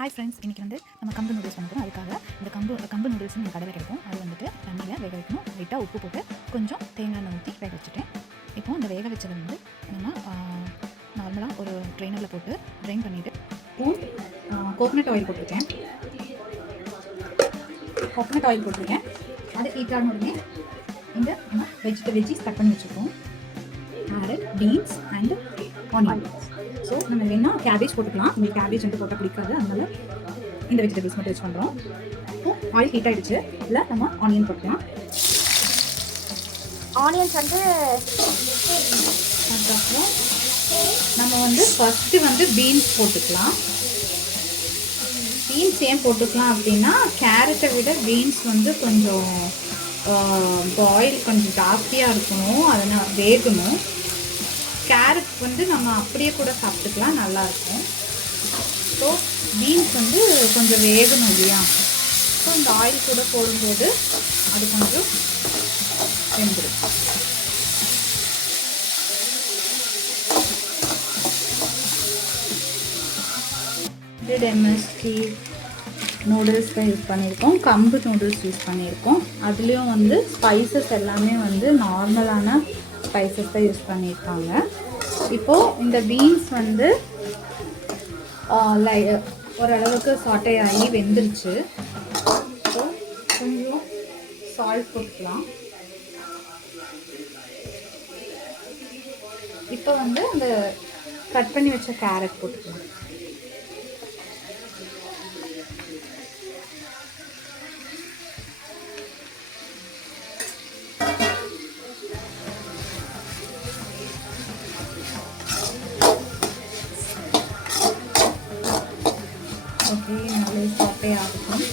Hi friends, இன்றைக்கி வந்து நம்ம கம்பு நூடுல்ஸ் பண்ணுறோம். அதுக்காக இந்த கம்பு நூடுல்ஸ் நம்ம கடையில் கிடைக்கும். அது வந்துட்டு தண்ணியில் வேக வைக்கணும். லைட்டாக உப்பு போட்டு கொஞ்சம் தேங்காய் எண்ணெய் ஊற்றி வேக வச்சுட்டேன். இப்போது இந்த வேக வச்சதை வந்து நம்ம நார்மலாக ஒரு ட்ரெயினரில் போட்டு ட்ரைன் பண்ணிவிட்டு கோகோனட் ஆயில் போட்டிருக்கேன். அது ஹீட்டான உடனே இந்த நம்ம வெஜ்ஜீஸ் கட் பண்ணி வச்சுருக்கோம். Carrot, beans and onion. So நம்ம வேணால் கேபேஜ் போட்டுக்கலாம். உங்களுக்கு கேபேஜ் வந்து போட்டால் பிடிக்காது, அதனால இந்த வெஜிடபிள்ஸ் மட்டும் யூஸ் பண்ணுறோம். இப்போது ஆயில் ஹீட் ஆகிடுச்சு. இல்லை நம்ம ஆனியன் போட்டுக்கலாம். ஆனியன்ஸ் வந்து அதுக்கப்புறம் நம்ம வந்து ஃபஸ்ட்டு வந்து பீன்ஸ் போட்டுக்கலாம். பீன்ஸ் ஏன் போட்டுக்கலாம் அப்படின்னா, கேரட்டை விட பீன்ஸ் வந்து கொஞ்சம் பாயில் கொஞ்சம் ஜாஸ்தியாக இருக்கணும், அதனால் வேகணும். கேரட் வந்து நம்ம அப்படியே கூட சாப்பிட்டுக்கலாம், நல்லாயிருக்கும். ஸோ பீன்ஸ் வந்து கொஞ்சம் வேகணும் இல்லையா? ஸோ இந்த ஆயில் கூட போடும்போது அது கொஞ்சம் வெந்துடும். எம்எஸ்டி நூடுல்ஸ் தான் யூஸ் பண்ணியிருக்கோம். கம்பு நூடுல்ஸ் யூஸ் பண்ணியிருக்கோம். அதுலேயும் வந்து ஸ்பைசஸ் எல்லாமே வந்து நார்மலான ஸ்பைசஸ் தான் யூஸ் பண்ணியிருக்காங்க. இப்போது இந்த பீன்ஸ் வந்து ஓரளவுக்கு சாட்டே ஆகி வெந்துருச்சு. ஸோ கொஞ்சம் சால்ட் போட்டுக்கலாம். இப்போ வந்து அந்த கட் பண்ணி வச்ச கேரட் போட்டுக்கலாம். ஓகே, நல்லா சாட்டே ஆகட்டும்.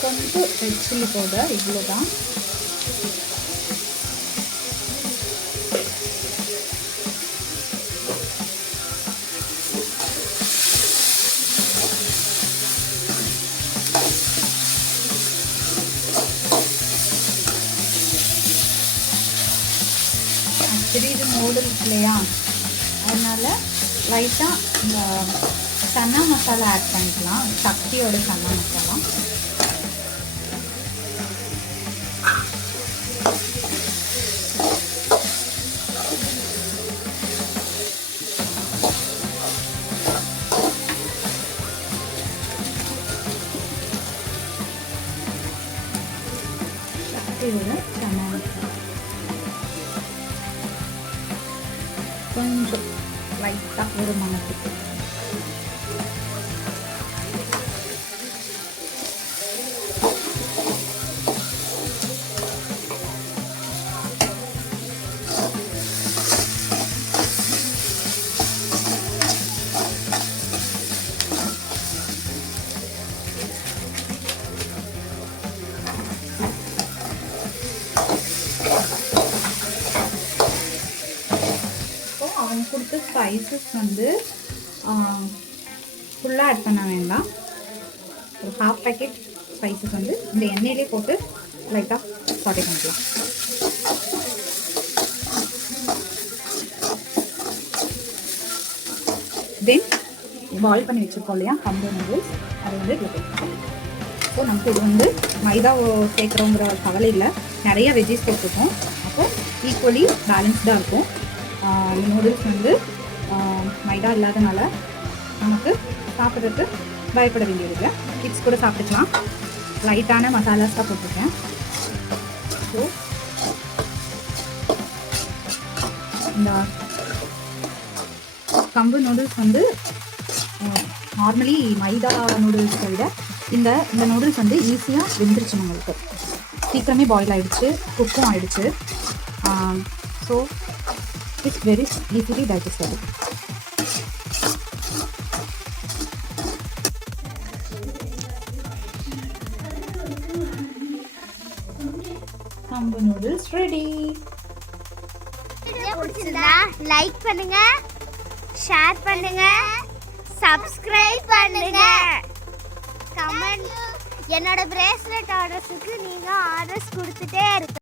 கொஞ்சம் ரெட் சில்லி பவுடர், இவ்வளோதான். ஆக்சுவலி இது நூடுல்ஸ் இல்லையா, அதனால் லைட்டாக இந்த சன்னா மசாலா ஆட் பண்ணிக்கலாம். சக்தியோட சன்னா மசாலா. சக்தியோட சன்னா மசாலா கொஞ்சம் லைட்டாக ஒரு மணத்துக்கு. அவங்க கொடுத்த ஸ்பைசஸ் வந்து ஃபுல்லாக ஆட் பண்ண வேண்டாம். ஒரு ஹாஃப் பேக்கெட் ஸ்பைசஸ் வந்து இந்த எண்ணெயிலே போட்டு லைட்டாக சாட்டே பண்ணிக்கலாம். தென் பாயில் பண்ணி வச்சுருக்கோம் இல்லையா கம்பு நூடுல்ஸ், அது வந்து இதில் போட்டுக்கலாம். ஸோ நமக்கு இது வந்து மைதா சேர்க்குறோங்கிற கவலை இல்லை, நிறைய வெஜ்ஜீஸ் போட்டிருக்கோம். அப்போது ஈக்குவலி பேலன்ஸ்டாக இருக்கும். நூடுல்ஸ் வந்து மைதா இல்லாதனால நமக்கு சாப்பிட்றதுக்கு பயப்பட வேண்டியதில்லை. கிட்ஸ் கூட சாப்பிட்டுக்கலாம். லைட்டான மசாலாஸ் தான் போட்டிருக்கேன். ஸோ இந்த கம்பு நூடுல்ஸ் வந்து நார்மலி மைதா நூடுல்ஸை விட இந்த நூடுல்ஸ் வந்து ஈஸியாக வெந்துருச்சு. நம்மளுக்கு சீக்கிரமே பாயில் ஆகிடுச்சு, குக்கும் ஆகிடுச்சு. So it's very easily digestible. கம்பு நூடுல்ஸ் ரெடி. வீடியோ பிடிச்சிருந்தா லைக் பண்ணுங்க, ஷேர் பண்ணுங்க, சப்ஸ்கிரைப் பண்ணுங்க, கமெண்ட். என்னோட பிரேஸ்லெட் ஆர்டர்ஸுக்கு நீங்க ஆர்டர்ஸ் கொடுத்துட்டே இருக்க